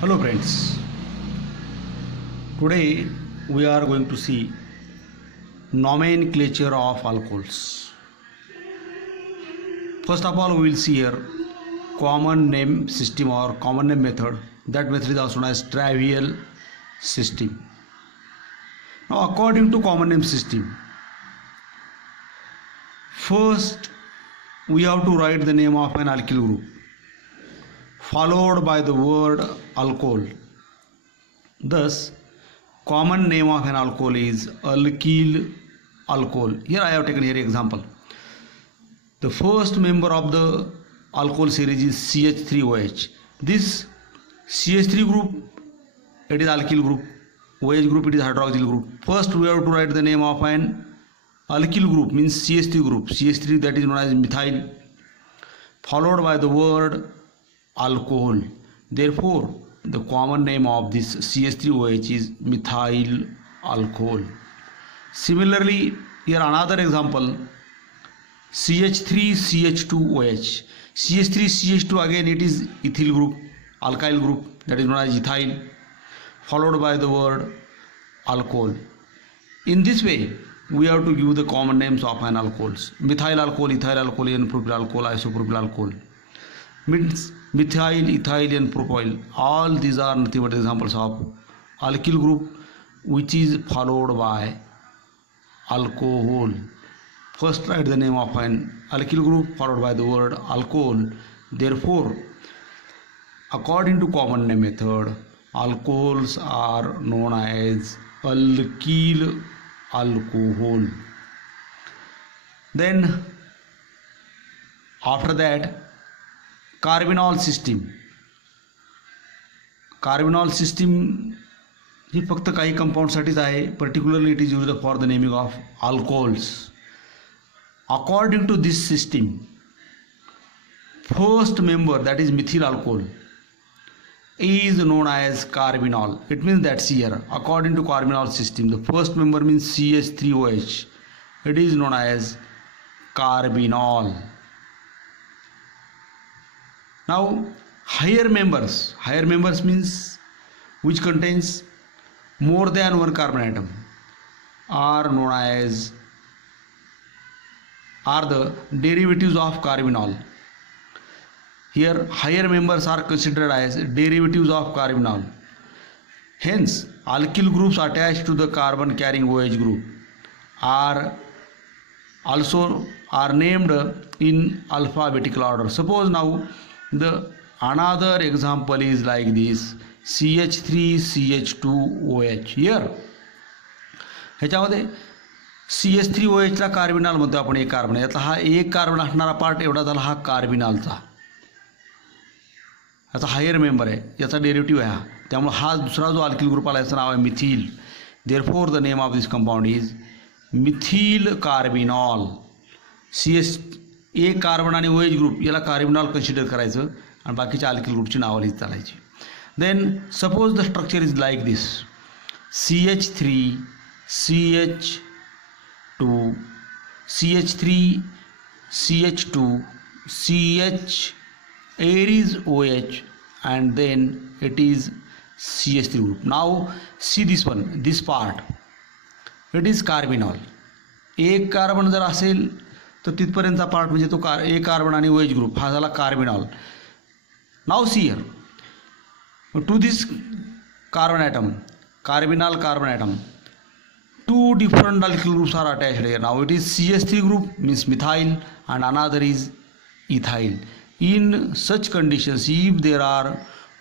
Hello friends, today we are going to see nomenclature of alcohols. First of all, we will see here common name system or common name method. That method is also known as trivial system. Now according to common name system, first we have to write the name of an alkyl group followed by the word alcohol. Thus, common name of an alcohol is alkyl alcohol. Here I have taken here example. The first member of the alcohol series is CH3OH. This CH3 group, it is alkyl group. OH group, it is hydroxyl group. First we have to write the name of an alkyl group, means CH3 group. CH3, that is known as methyl, followed by the word alcohol. Therefore, the common name of this CH3OH is methyl alcohol. Similarly, here another example, CH3CH2OH. CH3CH2, again it is ethyl group, alkyl group, that is known as ethyl, followed by the word alcohol. In this way, we have to give the common names of an alcohols. Methyl alcohol, ethyl alcohol, N-propyl alcohol, isopropyl alcohol. Means methyl, ethyl and propyl, all these are nothing but examples of alkyl group which is followed by alcohol. First write the name of an alkyl group followed by the word alcohol. Therefore, according to common name method, alcohols are known as alkyl alcohol. Then after that, carbinol system ही फक्त काही कंपाऊंडसाठीच आहे. Particularly it is used for the naming of alcohols. According to this system, first member, that is methyl alcohol, is known as carbinol. It means that here, according to carbinol system, the first member means CH3OH. It is known as carbinol. Now higher members means which contains more than one carbon atom are known as the derivatives of carbinol. Here higher members are considered as derivatives of carbinol. Hence alkyl groups attached to the carbon carrying OH group are named in alphabetical order. Suppose now the another example is like this, CH3CH2OH. here ह्याच्यामध्ये CH3OH ला carbinol म्हणतो आपण. एक carbon, यातला हा एक carbon असणारा part एवढा झाला हा कार्बिनॉलचा. याचा हायर मेंबर आहे, याचा डेरिव्हेटिव्ह आहे हा. त्यामुळे हा दुसरा जो अल्किल ग्रुप आला याचं नाव आहे methyl. Therefore the name of this compound is methyl carbinol. एक कार्बन आणि OH ग्रुप याला कार्बिनॉल कन्सिडर करायचं आणि बाकीच्या अल्किल ग्रुपची नावं लिहित चालायची. Then suppose the structure is like this, CH3 CH2 CH3 CH2 CH Aries OH and then it is CH3 group. Now see this one, this part, it is carbinol. एक carbon जर असेल तर तिथपर्यंतचा part म्हणजे तो एक carbon आणि OH group हा झाला कार्बिनॉल. नाव see here, to this carbon atom, carbinol carbon atom, two different alkyl groups are attached here. Now it is CH3 group means methyl and another is ethyl. In such conditions, if there are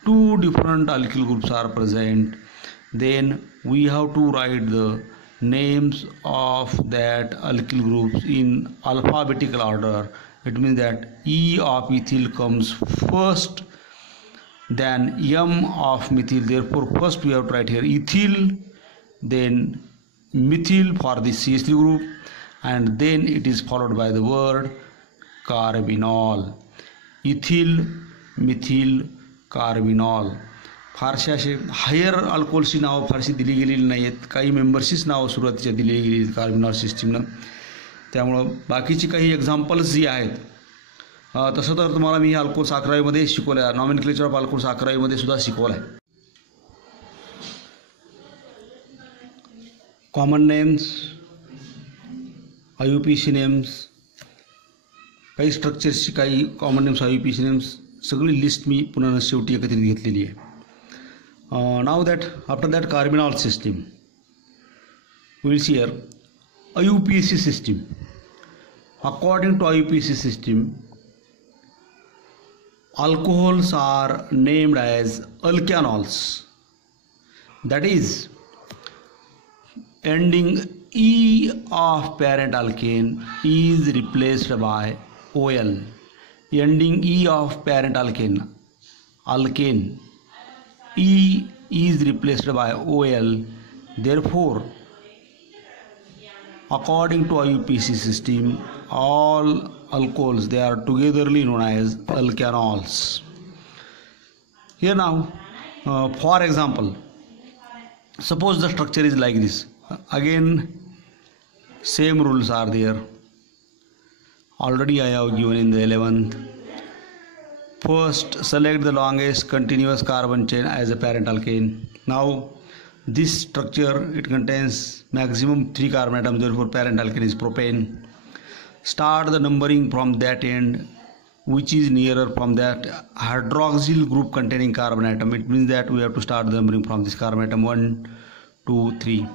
two different alkyl groups are present, then we have to write the names of that alkyl groups in alphabetical order. It means that E of ethyl comes first, then M of methyl. Therefore first we have to write here ethyl, then methyl for the CH3 group, and then it is followed by the word carbinol. ethyl, methyl, carbinol. फारसे असे higher अल्कोहोलची नावं फारशी दिली गेलेली नाही आहेत. काही मेंबर्सचीच नावं सुरुवातीच्या दिली गेली कार्बिनॉल सिस्टीमनं. त्यामुळं बाकीची काही एक्झाम्पल्स जी आहेत तसं तर तुम्हाला मी अल्कोहोल्स 11वीमध्ये शिकवलं आहे. नॉमेनक्लेचर ऑफ अल्कोहोल्स 11वीमध्ये सुद्धा शिकवलं आहे. कॉमन नेम्स, IUPAC नेम्स, काही स्ट्रक्चर्सची काही कॉमन नेम्स, IUPAC नेम्स सगळी लिस्ट मी पुन्हा शेवटी एकत्रित घेतलेली आहे. नाव that after that carbinol system we will see here IUPAC system. According to IUPAC system, alcohols are named as alkanols, that is ending E of parent alkane is replaced by OL. Ending E of parent alkane E is replaced by OL. Therefore, according to IUPAC system, all alcohols, they are togetherly known as alkanols. Here now, for example, suppose the structure is like this. Again, same rules are there. Already I have given in the 11th. First, select the longest continuous carbon chain as a parent alkane. Now, this structure, it contains maximum 3 carbon atoms, therefore parent alkane is propane. Start the numbering from that end which is nearer from that hydroxyl group containing carbon atom. It means that we have to start the numbering from this carbon atom 1, 2, 3.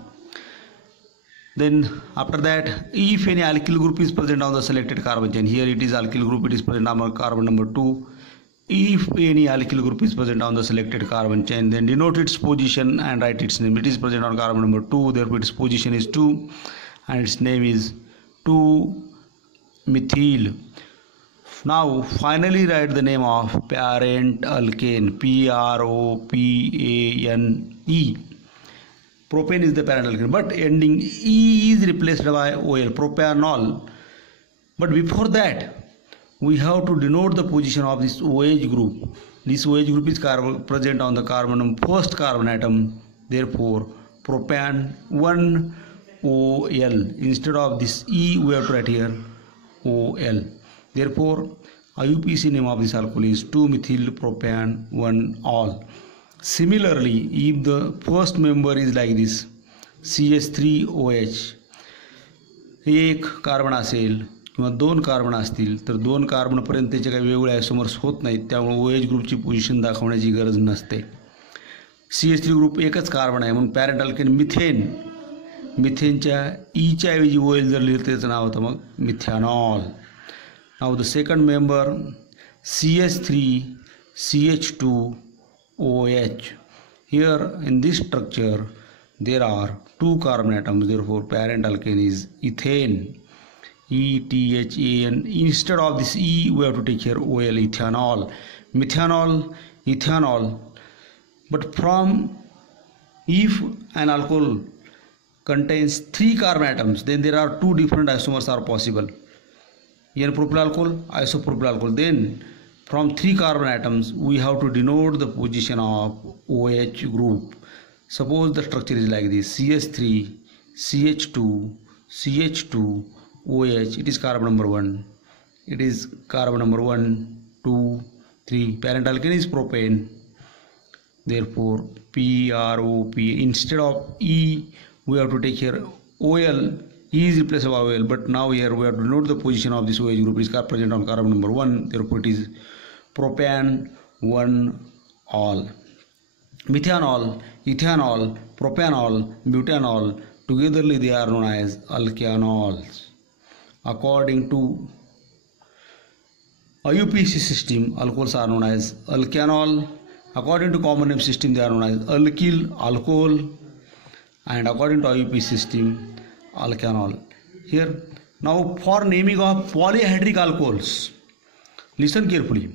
Then after that, if any alkyl group is present on the selected carbon chain, here it is alkyl group, it is present on carbon number 2. If any alkyl group is present on the selected carbon chain, then denote its position and write its name. It is present on carbon number 2, therefore its position is 2 and its name is 2-methyl. Now finally write the name of parent alkane, PROPANE. Propane is the parent alkane, but ending E is replaced by OL, propanol. But before that, we have to denote the position of this OH group. This OH group is present on the first carbon atom. Therefore, propan 1-OL. Instead of this E, we have to write here OL. Therefore, IUPAC name of this alcohol is 2-methyl propan 1-ol. Similarly, if the first member is like this, CH3OH, एक carbon असेल किंवा 2 carbon असतील तर 2 कार्बनपर्यंत त्याचे काही वेगवेगळे आयसोमर्स होत नाहीत, त्यामुळे OH ग्रुपची पोझिशन दाखवण्याची गरज नसते. CH3 ग्रुप एकच कार्बन आहे म्हणून पॅरेंट अल्केन मिथेनच्या ईच्या ऐवजी OL जर लिहिलं त्याचं नाव होतं मग मिथॅनॉल. नाव the second member CH3CH2OH. Here in this structure there are 2 carbon atoms, therefore parent alkane is ethane, ETHAN. Instead of this E we have to take here OL, ethanol, methanol, ethanol. But if an alcohol contains 3 carbon atoms, then there are 2 different isomers are possible. N-propyl alcohol, isopropyl alcohol. Then from 3 carbon atoms we have to denote the position of OH group. Suppose the structure is like this, CH3 CH2 CH2 OH. It is carbon number 1. It is carbon number 1, 2, 3. Parent alkane is propane. Therefore PROP. Instead of E we have to take here OL. E is replaced by OL, but now here we have to note the position of this OH group. It is present on carbon number 1. Therefore it is propan 1-ol. Methanol, ethanol, propanol, butanol, togetherly they are known as alkanols. According to IUPAC system, alcohols are known as alkanol. According to common name system, they are known as alkyl, alcohol, and according to IUPAC system, alkanol. Here now for naming of polyhydric alcohols, listen carefully.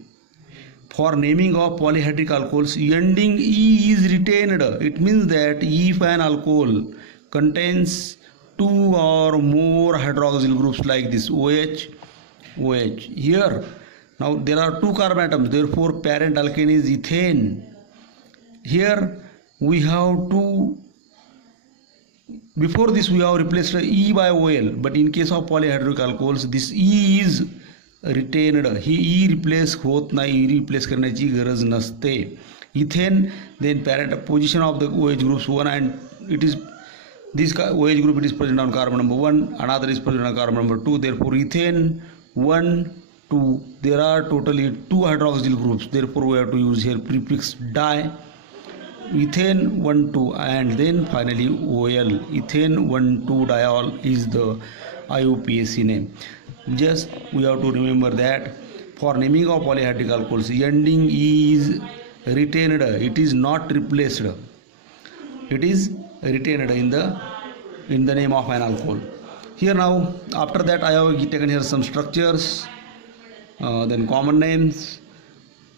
For naming of polyhydric alcohols, ending E is retained. It means that if an alcohol contains 2 or more hydroxyl groups like this OH, here now there are 2 carbon atoms, therefore parent alkane is ethane. Here we have to, before this we have replaced E by OL, but in case of polyhydric alcohols this E is retained. He E replace होत नाही, E replace करण्याची गरज नसते. Ethane, then parent position of the OH groups 1 and it is This OH group, it is present on carbon number 1, another is present on carbon number 2. Therefore ethane 1, 2, there are totally 2 hydroxyl groups. Therefore we have to use here prefix di, ethane 1, 2, and then finally OL, ethane 1, 2 diol is the IUPAC name. Just we have to remember that for naming of polyhydric alcohols, ending is retained, it is not replaced. It is retained in the name of an alcohol. Here now, after that I have taken here some structures, then common names,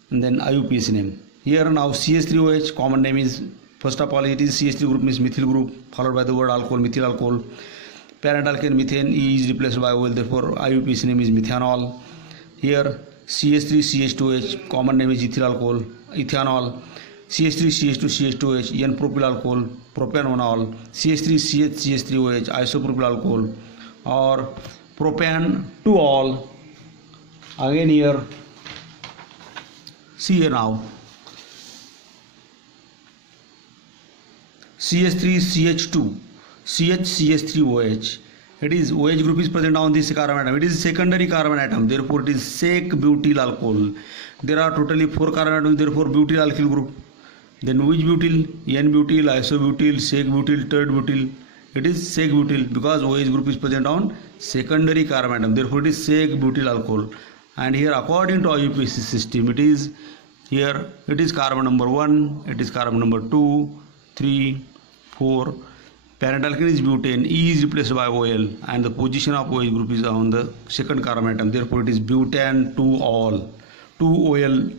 and then IUPAC name. Here now CH3OH, common name is, first of all it is CH3 group, means methyl group, followed by the word alcohol, methyl alcohol. Parent alkane methane is replaced by OL, therefore IUPAC name is methanol. Here CH3CH2H, common name is ethyl alcohol, ethanol. CH3CH2CH2H, N-propyl alcohol, propanol. CH3CH3OH, isopropyl alcohol, or propan-2-ol. Again here, see here now, CH3CH2, CH3OH. It is OH group is present on this carbon atom. It is secondary carbon atom. Therefore, it is sec-butyl alcohol. There are totally 4 carbon atoms. Therefore, butyl alkyl group. Then which butyl? N-butyl, isobutyl, sec-butyl, tert-butyl. It is sec-butyl because OH group is present on secondary carbon atom. Therefore, it is sec-butyl alcohol. And here, according to IUPAC system, it is here. It is carbon number 1. It is carbon number 2, 3, 4. Parent alkane is butane, E is replaced by OL, and the position of OH group is on the second carbon atom. Therefore, it is butan-2-ol, 2-OL.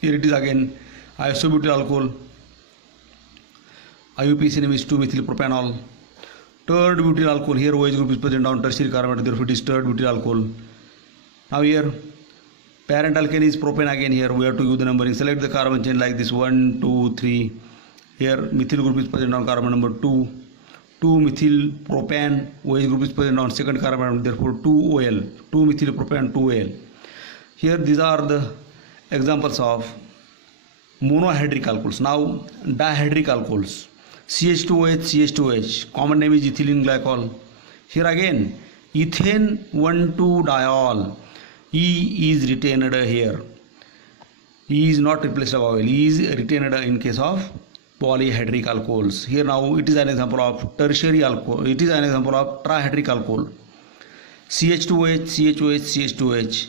Here it is again isobutyl alcohol. IUPAC name is 2-methylpropanol. Tert-butyl alcohol. Here OH group is present on tertiary carbon atom. Therefore, it is tert-butyl alcohol. Now here parent alkane is propane again. Here we have to use the numbering. Select the carbon chain like this: 1, 2, 3. Here methyl group is present on carbon number 2, 2-methylpropan. OH group is present on second carbon atom, therefore 2-OL, 2-methylpropan, 2-OL. Here these are the examples of monohydric alcohols. Now dihydric alcohols, CH2OH, CH2OH, common name is ethylene glycol. Here again ethane 1,2 diol, E is retained here. E is not replaced by oil. E is retained in case of polyhydric alcohols. Here now it is an example of tertiary alcohol. It is an example of trihydric alcohol. CH2OH, CHOH, CH2OH.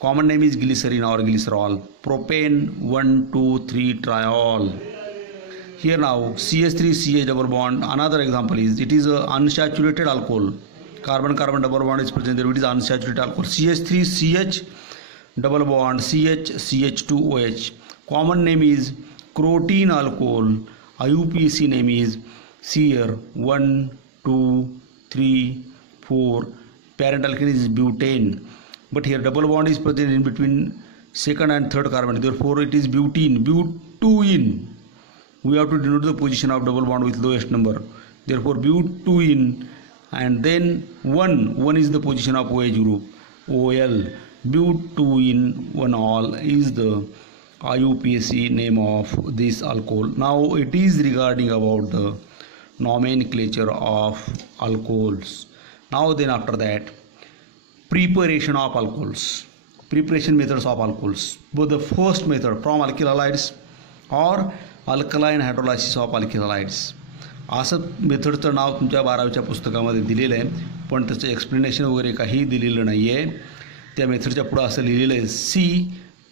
Common name is glycerin or glycerol. Propane 1,2,3 triol. Here now CH3CH double bond. Another example is, it is a unsaturated alcohol. Carbon-carbon double bond is present there. It is unsaturated alcohol. CH3CH double bond, CH2OH. Common name is crotein alcohol. IUPAC name is here 1, 2, 3, 4. Parent alkane is butane. But here double bond is present in between second and third carbon. Therefore, it is butene. Butuene. We have to denote the position of double bond with lowest number. Therefore, butuene. And then 1 is the position of OH group. OL. Butuene 1-ol is the IUPAC name of this alcohol. Now it is regarding about the nomenclature of alcohols. Now then after that, preparation of alcohols, preparation methods of alcohols. Both the first method from alkyl halides or alkaline hydrolysis of alkyl halides. असं मेथडचं नाव तुमच्या 12वीच्या पुस्तकामध्ये दिलेलं आहे, पण त्याचं explanation वगैरे काही दिलेलं नाही आहे. त्या मेथडच्या पुढं असं लिहिलेलं आहे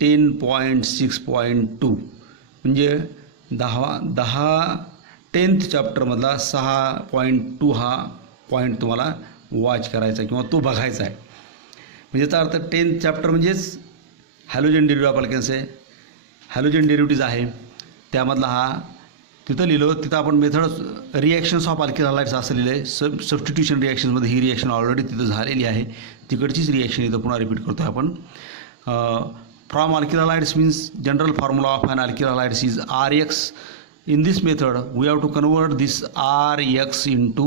C10.6.2 म्हणजे 10th चॅप्टरमधला 6.2 हा पॉईंट तुम्हाला वॉच करायचा किंवा तो बघायचा आहे. म्हणजे याचा अर्थ 10th चॅप्टर म्हणजेच हॅलोजन डेरिव्हेटिव्ह ऑफ अल्केन्स आहे, हॅलोजन डेरिव्हेटिव्ज आहे, त्यामधला हा तिथं लिहिलं. तिथं आपण method reactions of alkyl halides असं लिहिलं आहे. सबस्टिट्यूशन रिॲक्शन्समध्ये ही रिॲक्शन ऑलरेडी तिथं झालेली आहे, तिकडचीच रिॲक्शन इथं पुन्हा रिपीट करतो आहे आपण. From alkyl halides means general formula of an alkyl halides is RX. In this method we have to convert this RX into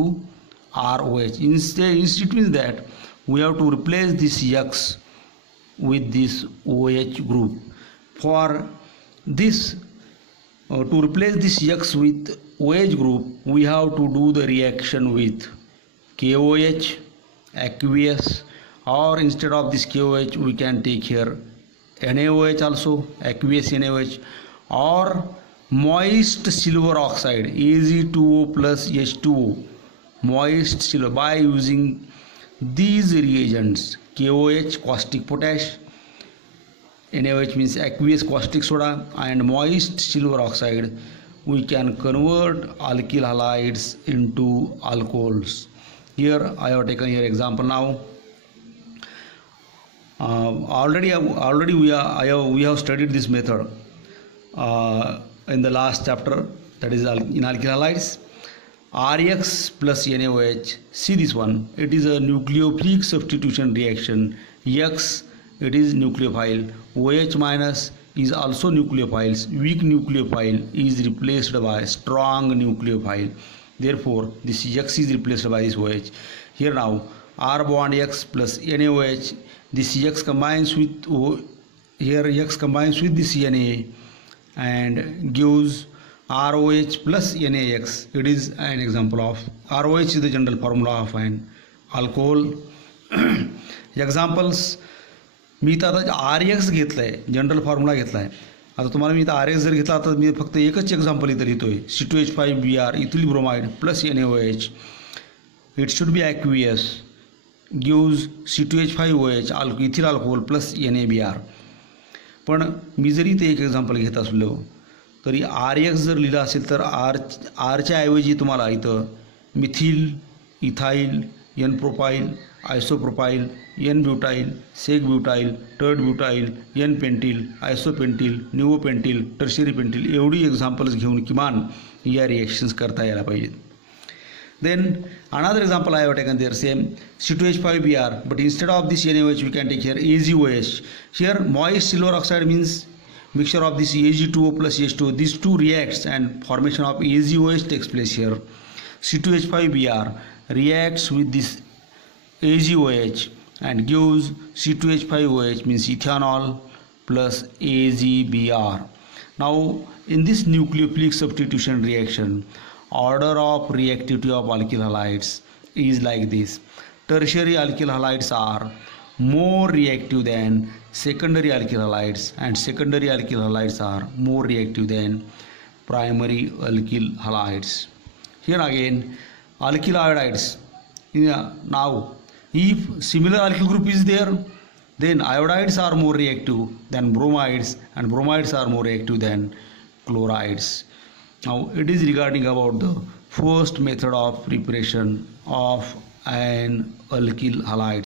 ROH. Instead it means that we have to replace this X with this OH group. For this To replace this X with OH group, we have to do the reaction with KOH, aqueous, or instead of this KOH we can take here NaOH also, aqueous NaOH, or moist silver oxide Ag2O plus H2O, moist silver, by using these reagents KOH caustic potash, NaOH means aqueous caustic soda, and moist silver oxide, we can convert alkyl halides into alcohols. Here I have taken here example now. Already we have studied this method in the last chapter, that is in alkyl halides. RX plus NaOH, see this one, it is a nucleophilic substitution reaction. X, it is nucleophile. OH minus is also nucleophiles. Weak nucleophile is replaced by strong nucleophile. Therefore, this X is replaced by this OH. Here now, R bond X plus NaOH, this X combines with here X combines with this Na and gives ROH plus NaX. It is an example of ROH is the general formula of an alcohol. Examples, मी इथं आता RX घेतलं आहे, general formula घेतला आहे. आता तुम्हाला मी इथं RX जर घेतला तर मी फक्त एकच एक्झाम्पल इथं लिहितोय, C2H5Br ethyl bromide plus NaOH. It should be aqueous, gives C2H5OH ethyl alcohol plus NaBr. पण मी जरी ते एक एक्झाम्पल घेत असलो तरी RX जर लिहिलं असेल तर आरच्या ऐवजी तुम्हाला इथं methyl, ethyl, n propyl, isopropyl, n butyl, sec butyl, tert butyl, n pentyl, isopentyl, neopentyl, tertiary pentyl एवढी एक्झाम्पल्स घेऊन किमान या रिएक्शन्स करता यायला पाहिजेत. Then another example I have taken there, same C2H5Br, but instead of this NaOH we can take here AgOH. Here moist silver oxide means mixture of this Ag2O plus H2O. These two reacts and formation of AgOH takes place here. C2H5Br reacts with this AgOH and gives C2H5OH means ethanol plus AgBr. Now in this nucleophilic substitution reaction, order of reactivity of alkyl halides is like this. Tertiary alkyl halides are more reactive than secondary alkyl halides, and secondary alkyl halides are more reactive than primary alkyl halides. Here again alkyl iodides. Now if similar alkyl group is there, then iodides are more reactive than bromides, and bromides are more reactive than chlorides. Now it is regarding about the first method of preparation of an alkyl halide.